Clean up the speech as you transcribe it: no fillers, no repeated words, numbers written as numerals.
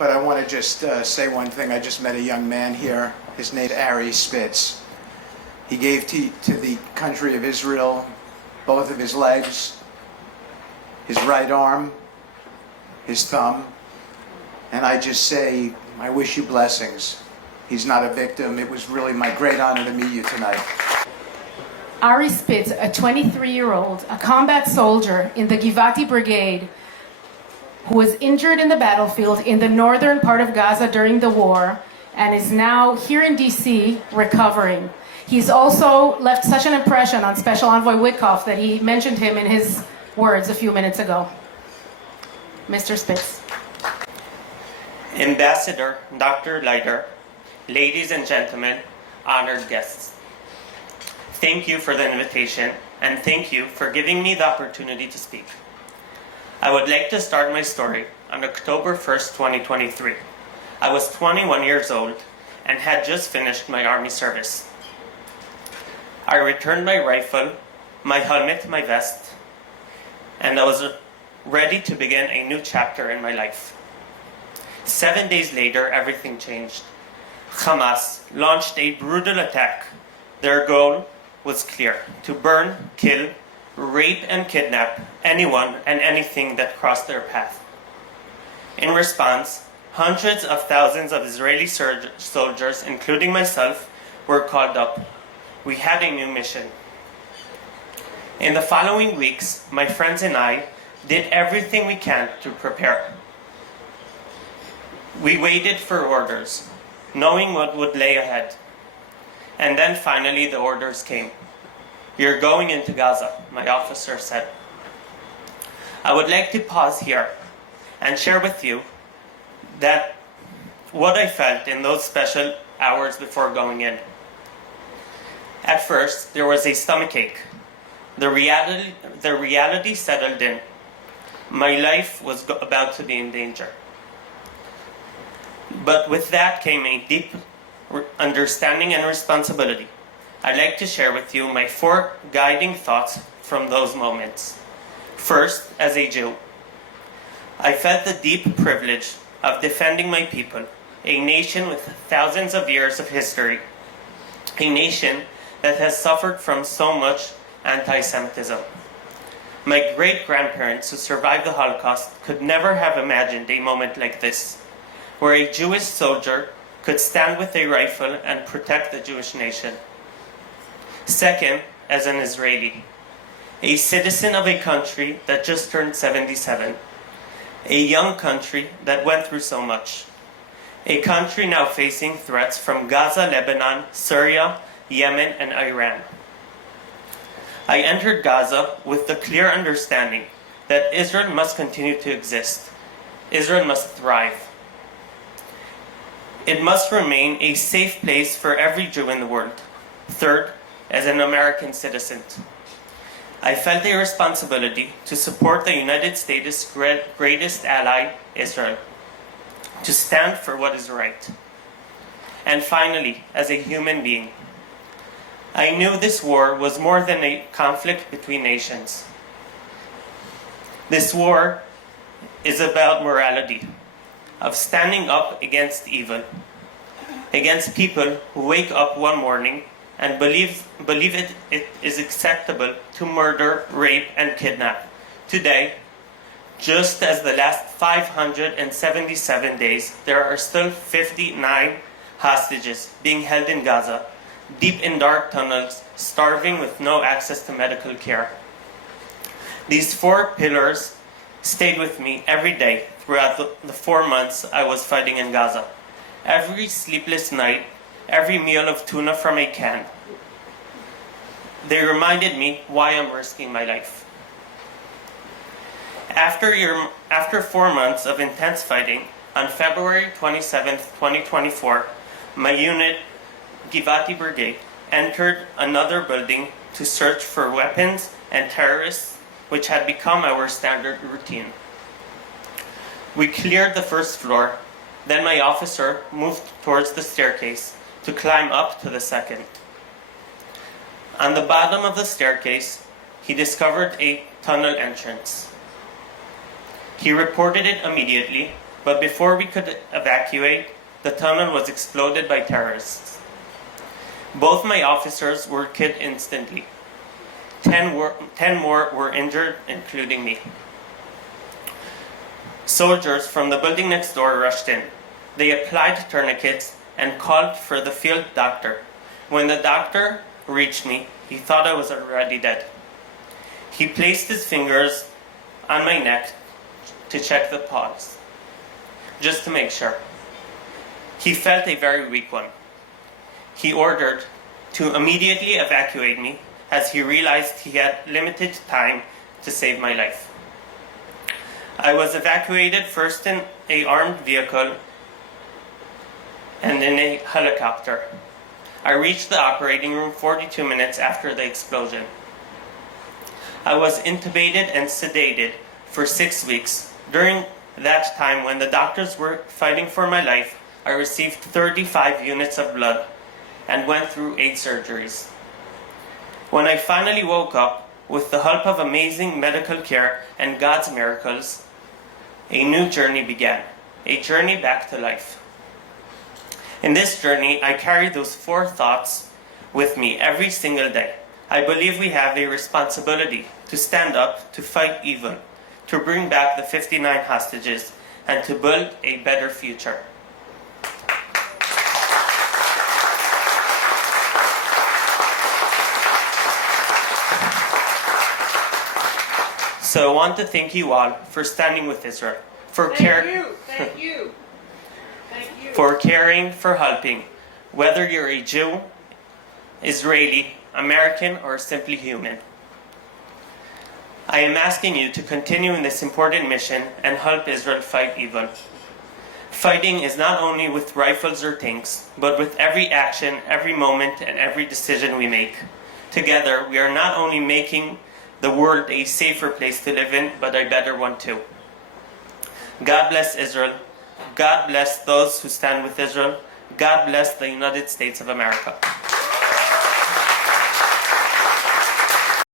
but I want to just say one thing. I just met a young man here. His name is Ari Spitz. He gave to the country of Israel both of his legs, his right arm, his thumb, and I just say, I wish you blessings. He's not a victim. It was really my great honor to meet you tonight. Ari Spitz, a 23-year-old, a combat soldier in the Givati Brigade, who was injured in the battlefield in the northern part of Gaza during the war, and is now here in DC recovering. He's also left such an impression on Special Envoy Witkoff that he mentioned him in his words a few minutes ago. Mr. Spitz. Ambassador Dr. Leiter, ladies and gentlemen, honored guests. Thank you for the invitation, and thank you for giving me the opportunity to speak. I would like to start my story on October 1st, 2023. I was 21 years old and had just finished my Army service. I returned my rifle, my helmet, my vest, and I was ready to begin a new chapter in my life. 7 days later, everything changed. Hamas launched a brutal attack. Their goal was clear: to burn, kill, rape, and kidnap anyone and anything that crossed their path. In response, hundreds of thousands of Israeli soldiers, including myself, were called up. We had a new mission. In the following weeks, my friends and I did everything we can to prepare. We waited for orders, knowing what would lay ahead. And then finally the orders came. You're going into Gaza, my officer said. I would like to pause here and share with you that what I felt in those special hours before going in. At first, there was a stomachache. The reality settled in. My life was about to be in danger. But with that came a deep understanding and responsibility. I'd like to share with you my 4 guiding thoughts from those moments. First, as a Jew, I felt the deep privilege of defending my people, a nation with thousands of years of history, a nation that has suffered from so much anti-Semitism. My great-grandparents who survived the Holocaust could never have imagined a moment like this, where a Jewish soldier could stand with a rifle and protect the Jewish nation. Second, as an Israeli, a citizen of a country that just turned 77, a young country that went through so much, a country now facing threats from Gaza, Lebanon, Syria, Yemen, and Iran. I entered Gaza with the clear understanding that Israel must continue to exist. Israel must thrive. It must remain a safe place for every Jew in the world. Third, as an American citizen, I felt a responsibility to support the United States' greatest ally, Israel, to stand for what is right. And finally, as a human being, I knew this war was more than a conflict between nations. This war is about morality, of standing up against evil, against people who wake up one morning and believe it is acceptable to murder, rape, and kidnap. Today, just as the last 577 days, there are still 59 hostages being held in Gaza, deep in dark tunnels, starving with no access to medical care. These 4 pillars stayed with me every day throughout the 4 months I was fighting in Gaza. Every sleepless night, every meal of tuna from a can. They reminded me why I'm risking my life. After 4 months of intense fighting, on February 27th, 2024, my unit, Givati Brigade, entered another building to search for weapons and terrorists, which had become our standard routine. We cleared the first floor, then my officer moved towards the staircase to climb up to the second. On the bottom of the staircase, he discovered a tunnel entrance. He reported it immediately, but before we could evacuate, the tunnel was exploded by terrorists. Both my officers were killed instantly. 10 more were injured, including me. Soldiers from the building next door rushed in. They applied tourniquets and called for the field doctor. When the doctor reached me, he thought I was already dead. He placed his fingers on my neck to check the pulse, just to make sure. He felt a very weak one. He ordered to immediately evacuate me as he realized he had limited time to save my life. I was evacuated first in an armed vehicle and in a helicopter. I reached the operating room 42 minutes after the explosion. I was intubated and sedated for 6 weeks. During that time, when the doctors were fighting for my life, I received 35 units of blood and went through 8 surgeries. When I finally woke up, with the help of amazing medical care and God's miracles, a new journey began, a journey back to life. In this journey, I carry those 4 thoughts with me every single day. I believe we have a responsibility to stand up, to fight evil, to bring back the 59 hostages, and to build a better future. So I want to thank you all for standing with Israel, for caring, for caring, for helping, whether you're a Jew, Israeli, American, or simply human. I am asking you to continue in this important mission and help Israel fight evil. Fighting is not only with rifles or tanks, but with every action, every moment, and every decision we make. Together, we are not only making the world a safer place to live in, but a better one too. God bless Israel. God bless those who stand with Israel. God bless the United States of America.